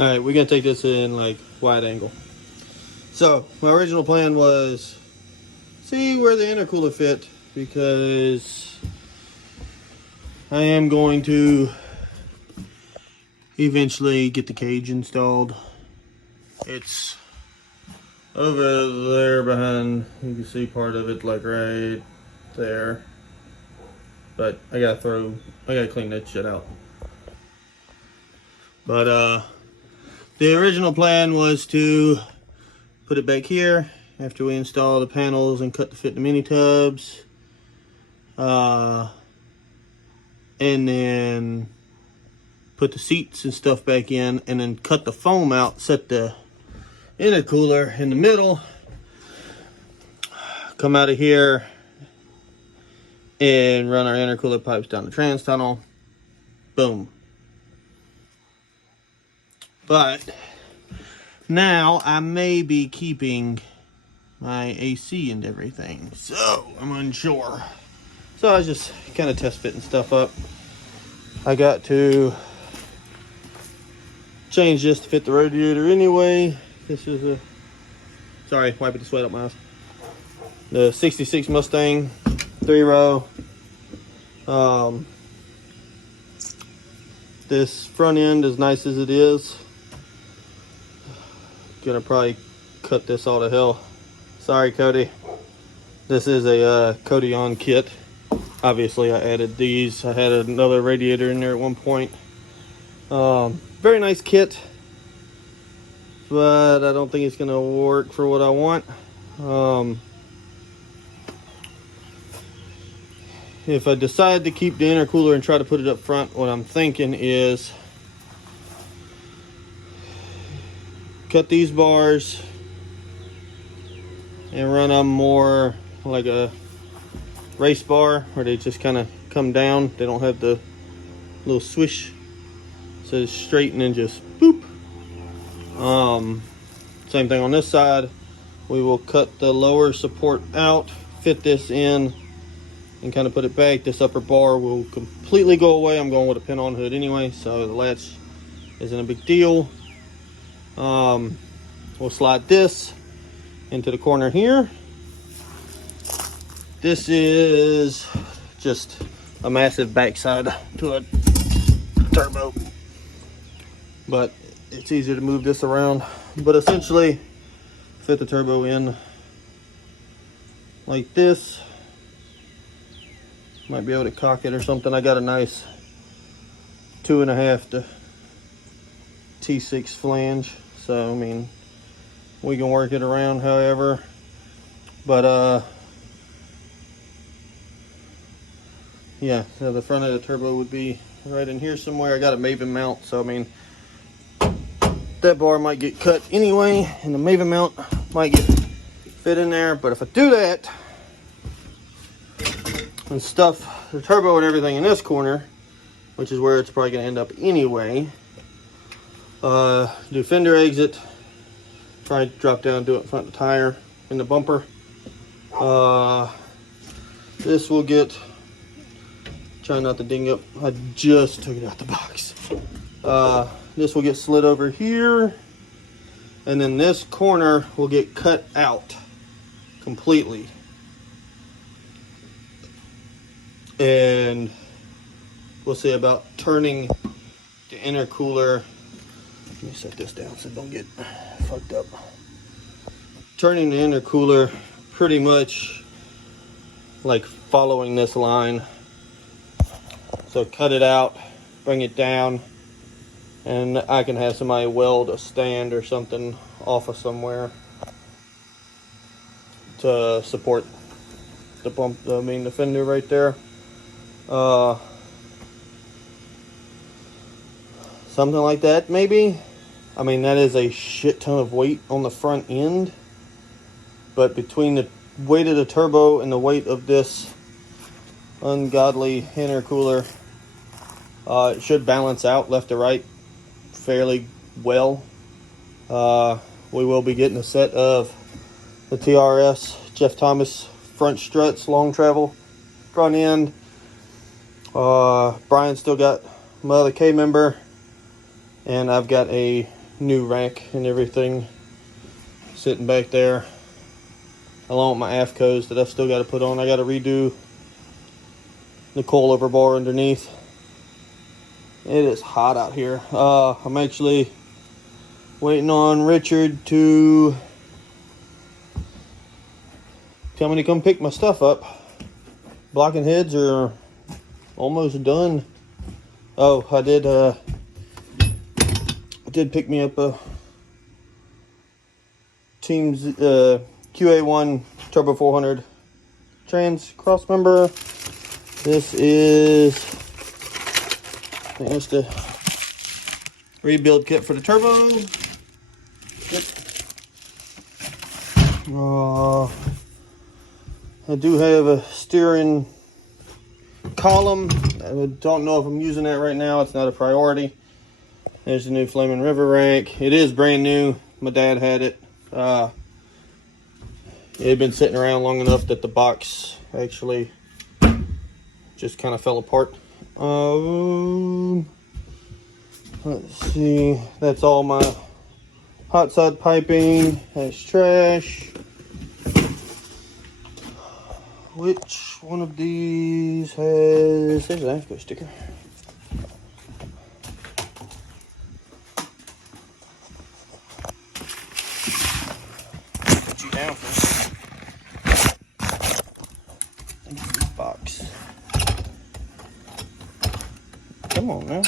All right, we're gonna take this in like wide angle. So my original plan was see where the intercooler fit, because I am going to eventually get the cage installed. It's over there behind, you can see part of it like right there. But I gotta clean that shit out. But the original plan was to put it back here after we install the panels and cut to fit the mini tubs. And then put the seats and stuff back in, and then cut the foam out, set the intercooler in the middle, come out of here and run our intercooler pipes down the trans tunnel. Boom. But now I may be keeping my AC and everything, so I'm unsure. So I was just kind of test fitting stuff up. I got to change this to fit the radiator anyway. This is a, sorry, wiping the sweat up my eyes. The 66 Mustang 3-row. This front end, as nice as it is, gonna probably cut this all to hell. Sorry, Cody. This is a Cody on kit. Obviously, I added these. I had another radiator in there at one point. Very nice kit, but I don't think it's gonna work for what I want. If I decide to keep the intercooler and try to put it up front, what I'm thinking is cut these bars and run them more like a race bar, where they just kind of come down. They don't have the little swish, so it's straight and then just boop. Same thing on this side. We will cut the lower support out, fit this in, and kind of put it back. This upper bar will completely go away. I'm going with a pin-on hood anyway, so the latch isn't a big deal. We'll slide this into the corner here. This is just a massive backside to a turbo, but it's easier to move this around. But essentially, fit the turbo in like this. Might be able to cock it or something. I got a nice 2.5 to T6 flange, so I mean, we can work it around however. But yeah, so the front of the turbo would be right in here somewhere. I got a Maven mount, so I mean, that bar might get cut anyway, and the Maven mount might get fit in there. But if I do that and stuff the turbo and everything in this corner, which is where it's probably going to end up anyway, do fender exit, probably drop down, do it in front of the tire, in the bumper. This will get, try not to ding up, I just took it out the box. This will get slid over here, and then this corner will get cut out completely. And we'll see about turning the intercooler. Let me set this down so it don't get fucked up. Turning the intercooler pretty much like following this line. So cut it out, bring it down, and I can have somebody weld a stand or something off of somewhere to support the bump, the fender right there. Something like that maybe. I mean, that is a shit ton of weight on the front end, but between the weight of the turbo and the weight of this ungodly intercooler, it should balance out left to right fairly well. We will be getting a set of the TRS Jeff Thomas front struts, long travel front end. Brian still got my other K member, and I've got a new rack and everything sitting back there, along with my AFCOs that I've still got to put on. I got to redo the coilover bar underneath. It is hot out here. I'm actually waiting on Richard to tell me to come pick my stuff up. Blocking heads are almost done. Oh, I did pick me up a Teams QA1 Turbo 400 trans cross member. This is, I think it's the rebuild kit for the turbo. Yep. I do have a steering column. I don't know if I'm using that right now. It's not a priority. There's the new Flaming River rack. It is brand new. My dad had it. It had been sitting around long enough that the box actually just kind of fell apart. Let's see. That's all my hot side piping. That's trash. Which one of these has... There's an AFCO sticker. Put you down for this box. Come on now.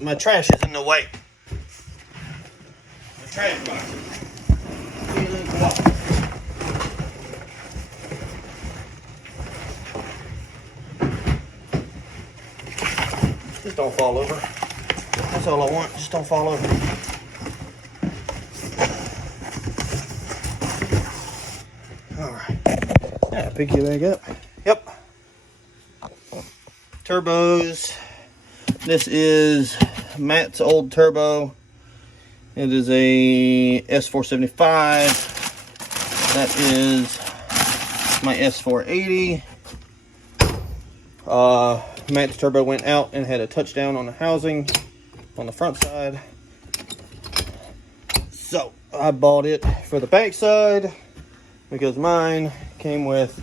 My trash is in the way. The trash box. Just don't fall over. That's all I want. Just don't fall over. Alright. Yeah, pick you back up. Yep. Turbos. This is Matt's old turbo. It is a S475. That is my S480. Matt's turbo went out and had a touchdown on the housing on the front side. So I bought it for the back side because mine came with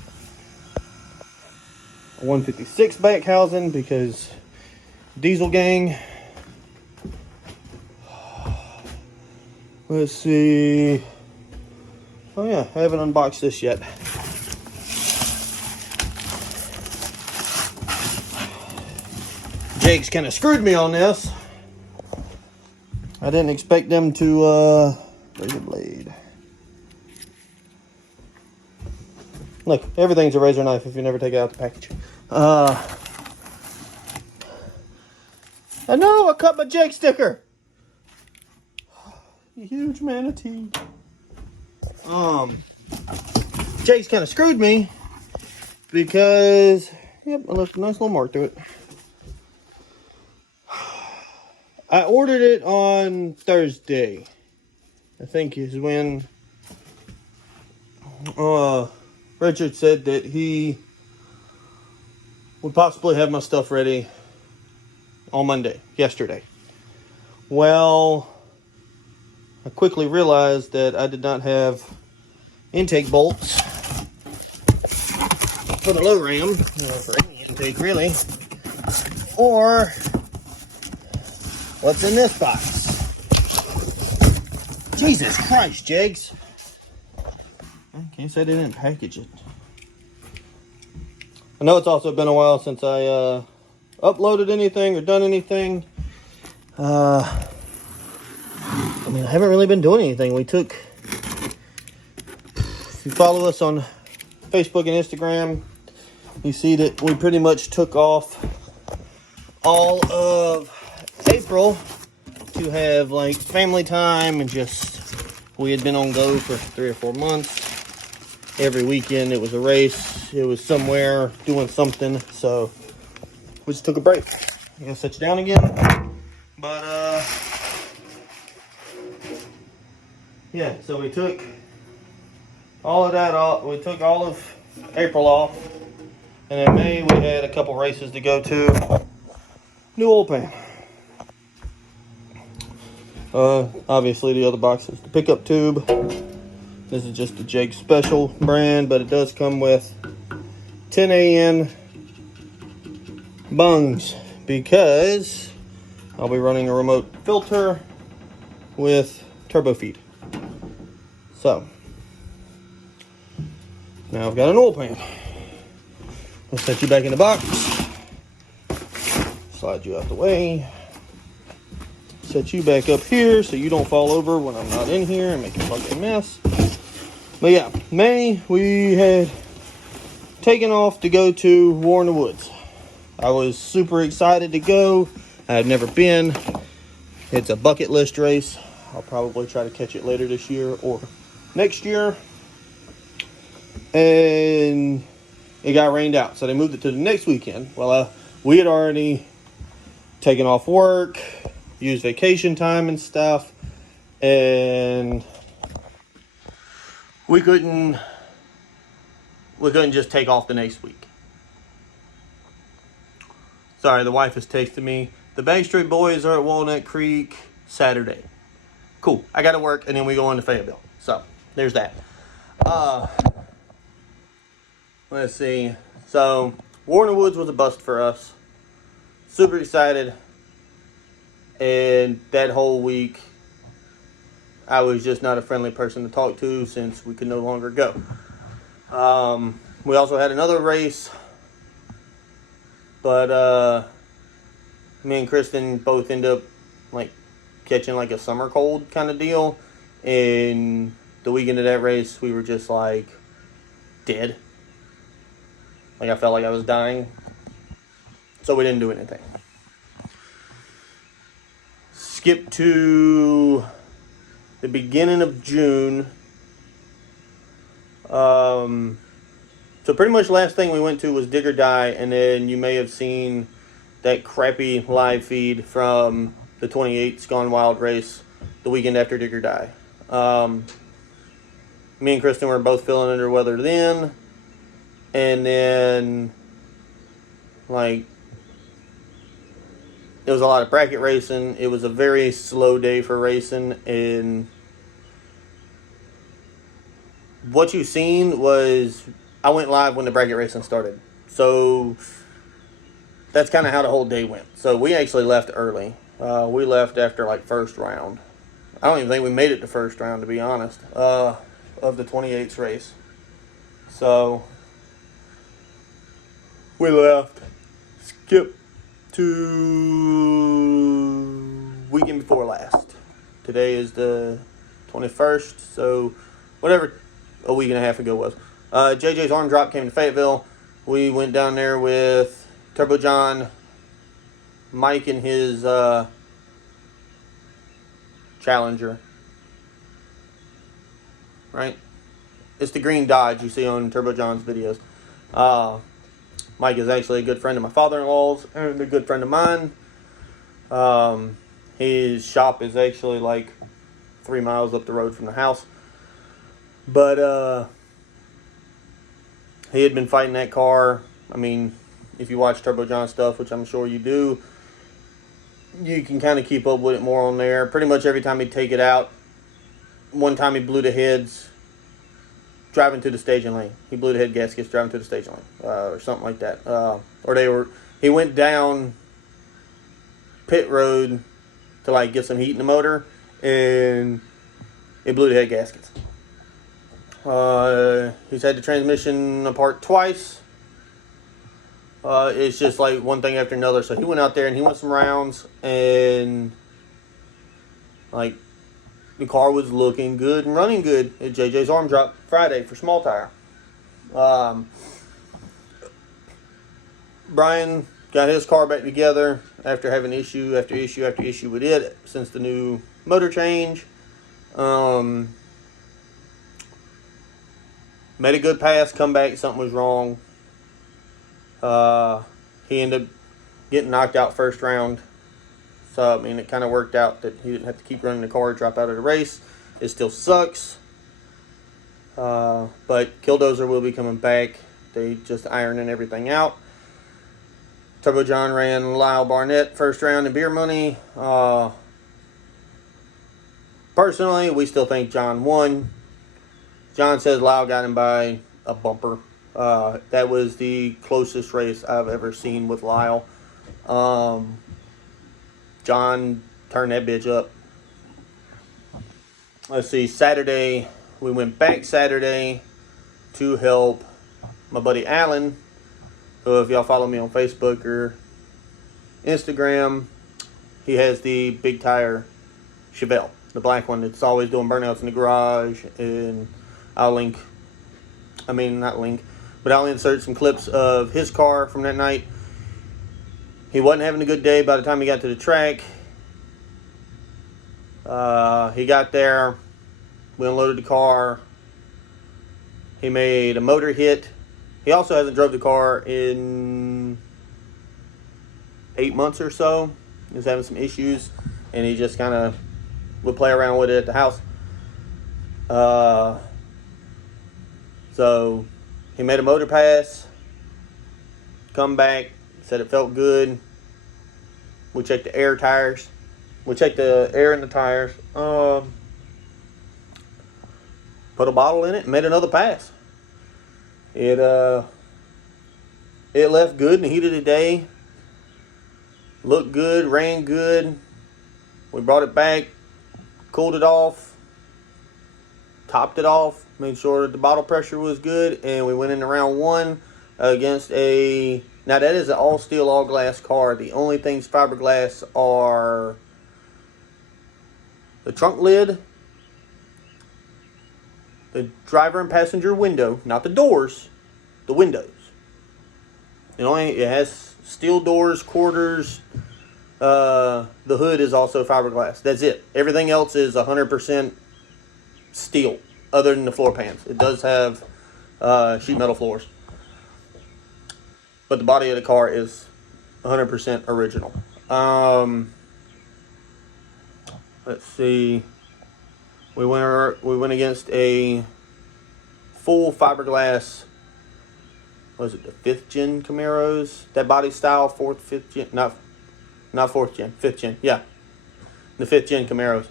a 156 back housing because diesel gang. Let's see. Oh yeah, I haven't unboxed this yet. Jake's kind of screwed me on this. I didn't expect them to razor blade. Look, everything's a razor knife if you never take it out the package. I know, I cut my Jake sticker. You huge manatee. Jake's kind of screwed me because, yep, I left a nice little mark through it. I ordered it on Thursday. I think is when Richard said that he would possibly have my stuff ready on Monday, yesterday. Well, I quickly realized that I did not have intake bolts for the low ram, for any intake really, or what's in this box. Jesus Christ, Jigs. I can't say they didn't package it. I know it's also been a while since I uploaded anything or done anything. I mean, I haven't really been doing anything. If you follow us on Facebook and Instagram, you see that we pretty much took off all of April to have like family time and just, we had been on go for 3 or 4 months. Every weekend it was a race. It was somewhere doing something. So we just took a break. I'm gonna set you down again. But yeah, so we took all of that off. We took all of April off. And in May we had a couple races to go to. New oil pan. Obviously the other box is the pickup tube. This is just the Jake Special brand, but it does come with 10 a.m. bungs because I'll be running a remote filter with turbo feed. So now I've got an oil pan. I'll set you back in the box. Slide you out the way. Set you back up here so you don't fall over when I'm not in here and make a fucking mess. But yeah, May we had taken off to go to War in the Woods. I was super excited to go. I had never been. It's a bucket list race. I'll probably try to catch it later this year or next year. And it got rained out, so they moved it to the next weekend. Well, we had already taken off work, used vacation time and stuff, and we couldn't just take off the next week. Sorry, the wife has texted me. The Backstreet Boys are at Walnut Creek Saturday. Cool. I got to work, and then we go on to Fayetteville. So, there's that. Let's see. So, War in the Woods was a bust for us. Super excited. And that whole week, I was just not a friendly person to talk to since we could no longer go. We also had another race. But, me and Kristen both end up, catching, a summer cold kind of deal. And the weekend of that race, we were just, dead. I felt like I was dying. So we didn't do anything. Skip to the beginning of June. So pretty much last thing we went to was Dig or Die. And then you may have seen that crappy live feed from the 28's Gone Wild race the weekend after Dig or Die. Me and Kristen were both feeling under weather then. And then, there was a lot of bracket racing. It was a very slow day for racing. And what you seen was, I went live when the bracket racing started. So, that's kind of how the whole day went. So, we actually left early. We left after, first round. I don't even think we made it to first round, to be honest, of the 28's race. So, we left. Skip to weekend before last. Today is the 21st, so whatever a week and a half ago was. JJs Arm Drop came to Fayetteville. We went down there with Turbo John, Mike and his Challenger. Right? It's the green Dodge you see on Turbo John's videos. Mike is actually a good friend of my father-in-law's and a good friend of mine. His shop is actually 3 miles up the road from the house. But he had been fighting that car. I mean, if you watch Turbo John stuff, which I'm sure you do, you can kind of keep up with it more on there. Pretty much every time he'd take it out, one time he blew the heads driving to the staging lane. He blew the head gaskets driving to the staging lane, or something like that. He went down pit road to get some heat in the motor, and it blew the head gaskets. He's had the transmission apart twice. It's just one thing after another. So he went out there and he went some rounds, and the car was looking good and running good at JJ's Arm Drop Friday for small tire. Brian got his car back together after having issue after issue after issue with it since the new motor change. Made a good pass, come back, something was wrong. He ended up getting knocked out first round. So, it kind of worked out that he didn't have to keep running the car, drop out of the race. It still sucks. But Killdozer will be coming back. They just ironing everything out. Turbo John ran Lyle Barnett first round in beer money. Personally, we still think John won. John says Lyle got him by a bumper. That was the closest race I've ever seen with Lyle. John turned that bitch up. Let's see, Saturday, we went back Saturday to help my buddy Alan, who, if y'all follow me on Facebook or Instagram, he has the big tire Chevelle, the black one that's always doing burnouts in the garage. And I'll insert some clips of his car from that night. He wasn't having a good day by the time he got to the track. He got there, we unloaded the car. He made a motor hit. He also hasn't drove the car in 8 months or so. He was having some issues, and he just kind of would play around with it at the house. So he made a motor pass, come back, said it felt good. We checked the air tires. We checked the air in the tires. Put a bottle in it and made another pass. It left good in the heat of the day. Looked good, ran good. We brought it back, cooled it off, topped it off, made sure the bottle pressure was good, and we went into round one against a... Now, that is an all-steel, all-glass car. The only things fiberglass are the trunk lid, the driver and passenger window, not the doors, the windows. It has steel doors, quarters. The hood is also fiberglass. That's it. Everything else is 100% steel, other than the floor pans. It does have sheet metal floors. But the body of the car is 100% original. Let's see. We went against a full fiberglass. Was it the 5th gen Camaros? That body style, 4th, 5th gen, not 4th gen, 5th gen. Yeah, the 5th gen Camaros.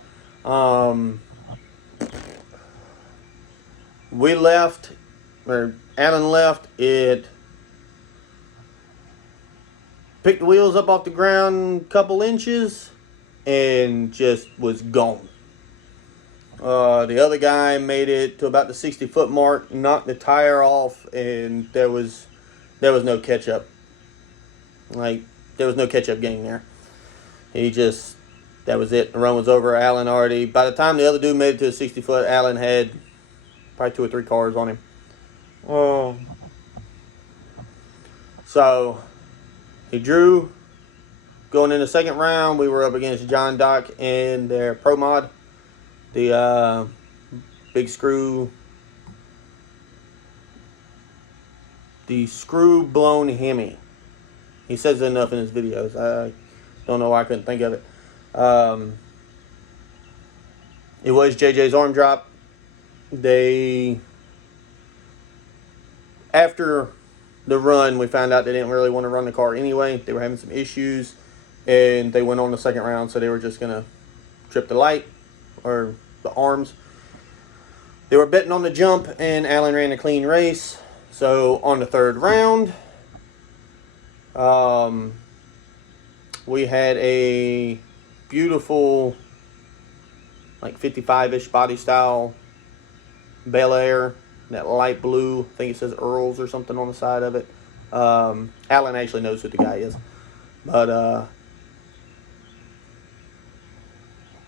We left, or Alan left. It picked the wheels up off the ground a couple inches and just was gone. The other guy made it to about the 60-foot mark, knocked the tire off, and there was no catch up. There was no catch up game there. That was it. The run was over. Alan already, by the time the other dude made it to the 60-foot, Alan had probably 2 or 3 cars on him. So he drew. Going in the second round, we were up against John Doc and their Pro Mod, the big screw, the screw blown Hemi. He says enough in his videos. I don't know why I couldn't think of it. It was JJs Arm Drop. After the run, we found out they didn't really want to run the car anyway. They were having some issues, and they went on the second round, so they were just going to trip the light, or the arms. They were betting on the jump, and Alan ran a clean race. So on the third round, we had a beautiful, 55-ish body style Bel Air, that light blue. I think it says Earls or something on the side of it. Alan actually knows who the guy is. But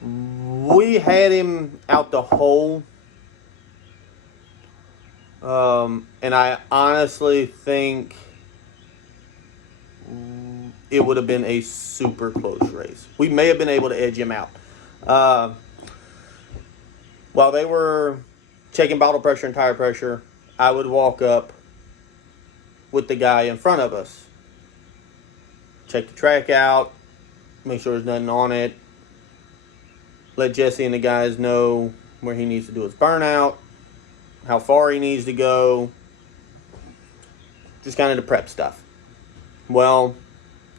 we had him out the hole. And I honestly think it would have been a super close race. We may have been able to edge him out. While they were checking bottle pressure and tire pressure, I would walk up with the guy in front of us. Check the track out. Make sure there's nothing on it. Let Jesse and the guys know where he needs to do his burnout, how far he needs to go. Just kind of the prep stuff. Well,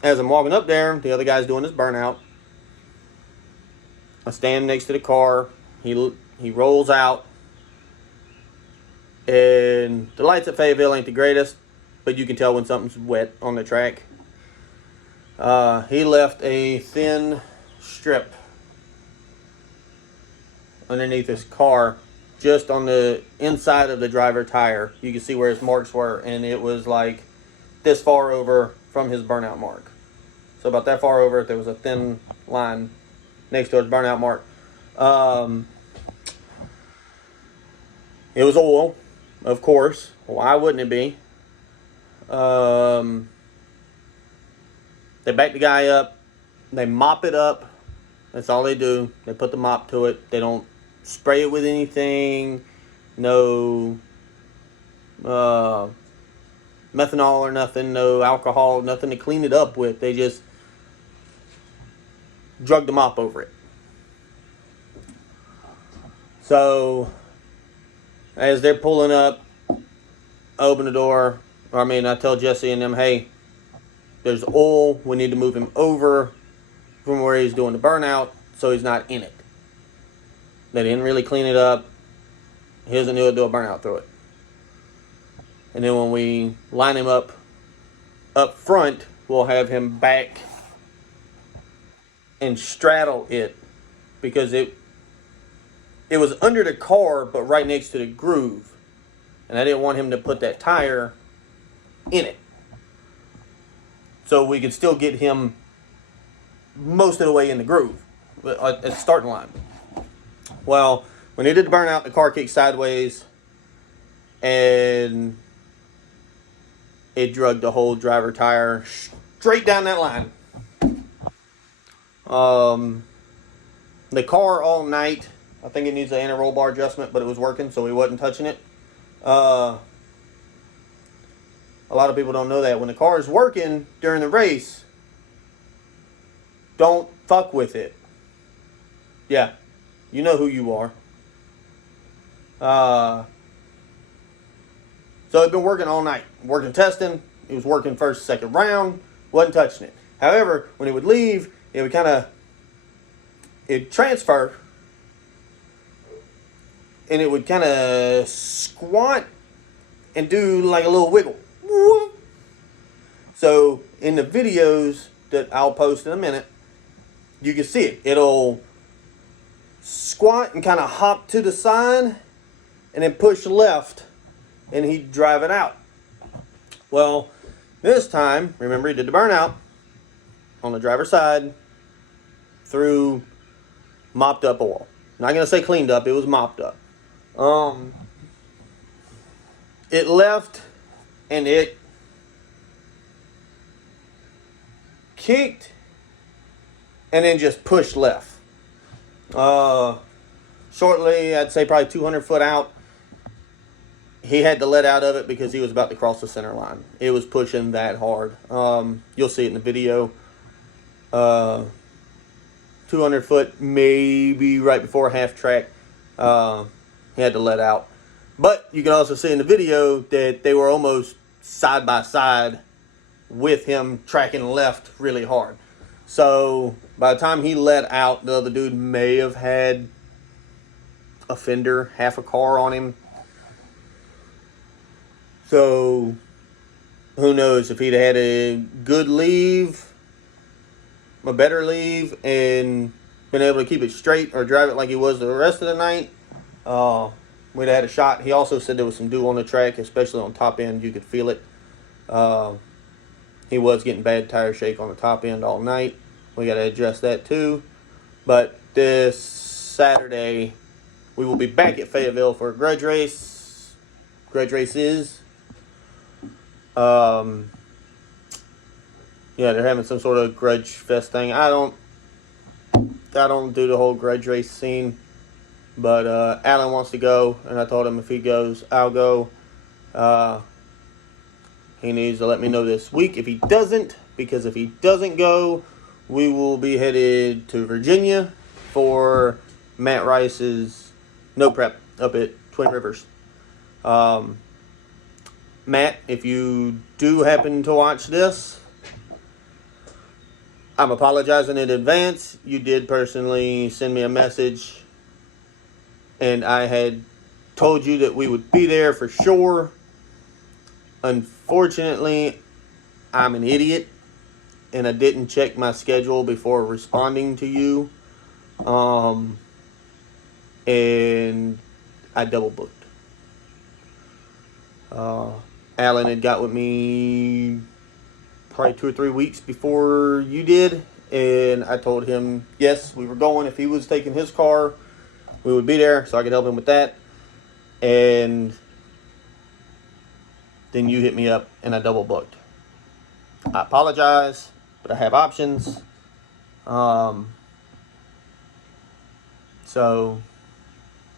as I'm walking up there, the other guy's doing his burnout. I stand next to the car. He rolls out, and the lights at Fayetteville ain't the greatest, but you can tell when something's wet on the track. He left a thin strip underneath his car, just on the inside of the driver tire. You can see where his marks were, and it was like this far over from his burnout mark. So about that far over, there was a thin line next to his burnout mark. It was oil, of course. Why wouldn't it be? They back the guy up. They mop it up. That's all they do. They put the mop to it. They don't spray it with anything. No methanol or nothing. No alcohol. Nothing to clean it up with. They just drug the mop over it. So, as they're pulling up, I open the door. I tell Jesse and them, hey, there's oil. We need to move him over from where he's doing the burnout so he's not in it. They didn't really clean it up. He doesn't do a burnout through it. And then when we line him up front, we'll have him back and straddle it, because it was under the car but right next to the groove, and I didn't want him to put that tire in it, so we could still get him most of the way in the groove at the starting line. Well, when he did the burnout, the car kicked sideways, and it drugged the whole driver tire straight down that line. The car all night, I think it needs an anti-roll bar adjustment, but it was working, so we wasn't touching it. A lot of people don't know that. When the car is working during the race, don't fuck with it. Yeah, you know who you are. So it'd been working all night. Working testing. It was working first, second round. Wasn't touching it. However, when it would leave, it would it'd transfer, and it would kind of squat and do like a little wiggle. So in the videos that I'll post in a minute, you can see it. It'll squat and kind of hop to the side and then push left, and he'd drive it out. Well, this time, remember, he did the burnout on the driver's side through mopped up oil. Not going to say cleaned up, it was mopped up. It left, and it kicked and then just pushed left. Shortly, I'd say probably 200 foot out, he had to let out of it because he was about to cross the center line. It was pushing that hard. You'll see it in the video. 200 foot, maybe right before half track, he had to let out. But you can also see in the video that they were almost side by side with him tracking left really hard. So by the time he let out, the other dude may have had a fender, half a car on him. So who knows if he'd had a good leave, a better leave, and been able to keep it straight or drive it like he was the rest of the night, we'd have had a shot. He also said there was some dew on the track, especially on top end. You could feel it. He was getting bad tire shake on the top end all night. We got to adjust that too. But this Saturday, we will be back at Fayetteville for a grudge race. Grudge races. Yeah, they're having some sort of grudge fest thing. I don't do the whole grudge race scene, but Alan wants to go, and I told him if he goes, I'll go. He needs to let me know this week if he doesn't, because if he doesn't go, we will be headed to Virginia for Matt Rice's no prep up at Twin Rivers. Matt, if you do happen to watch this, I'm apologizing in advance. You did personally send me a message and I had told you that we would be there for sure. Unfortunately, I'm an idiot, and I didn't check my schedule before responding to you. And I double booked. Alan had got with me probably 2 or 3 weeks before you did, and I told him, yes, we were going. If he was taking his car, we would be there, so I could help him with that. And then you hit me up, and I double booked. I apologize, but I have options. So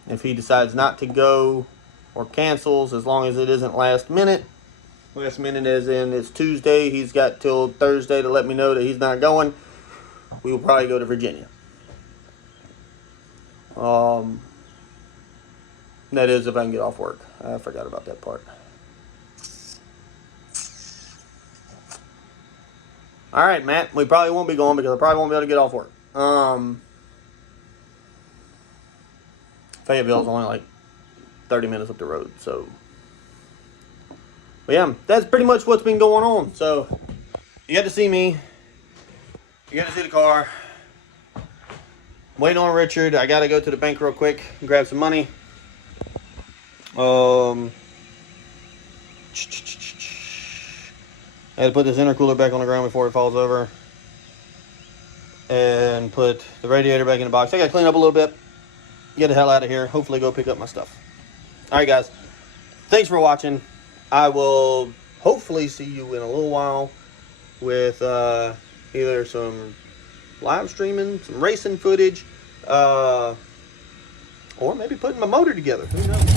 if he decides not to go or cancels, as long as it isn't last minute as in it's Tuesday, he's got till Thursday to let me know that he's not going, we will probably go to Virginia. That is if I can get off work. I forgot about that part. Alright, Matt, we probably won't be going because I probably won't be able to get off work. Fayetteville's only like 30 minutes up the road, so. But yeah, that's pretty much what's been going on. So, you got to see me. You got to see the car. Waiting on Richard. I got to go to the bank real quick and grab some money. I had to put this intercooler back on the ground before it falls over. And put the radiator back in the box. I got to clean up a little bit. Get the hell out of here. Hopefully go pick up my stuff. Alright guys. Thanks for watching. I will hopefully see you in a little while with either some live streaming, some racing footage, or maybe putting my motor together. Who knows?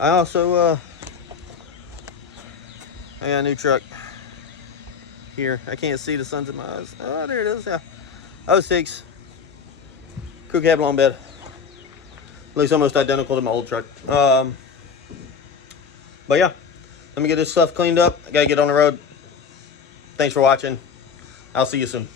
I also, I got a new truck here. I can't see the suns in my eyes. Oh, there it is, yeah. 06. Crew cab long bed. Looks almost identical to my old truck. But yeah, let me get this stuff cleaned up. I gotta get on the road. Thanks for watching. I'll see you soon.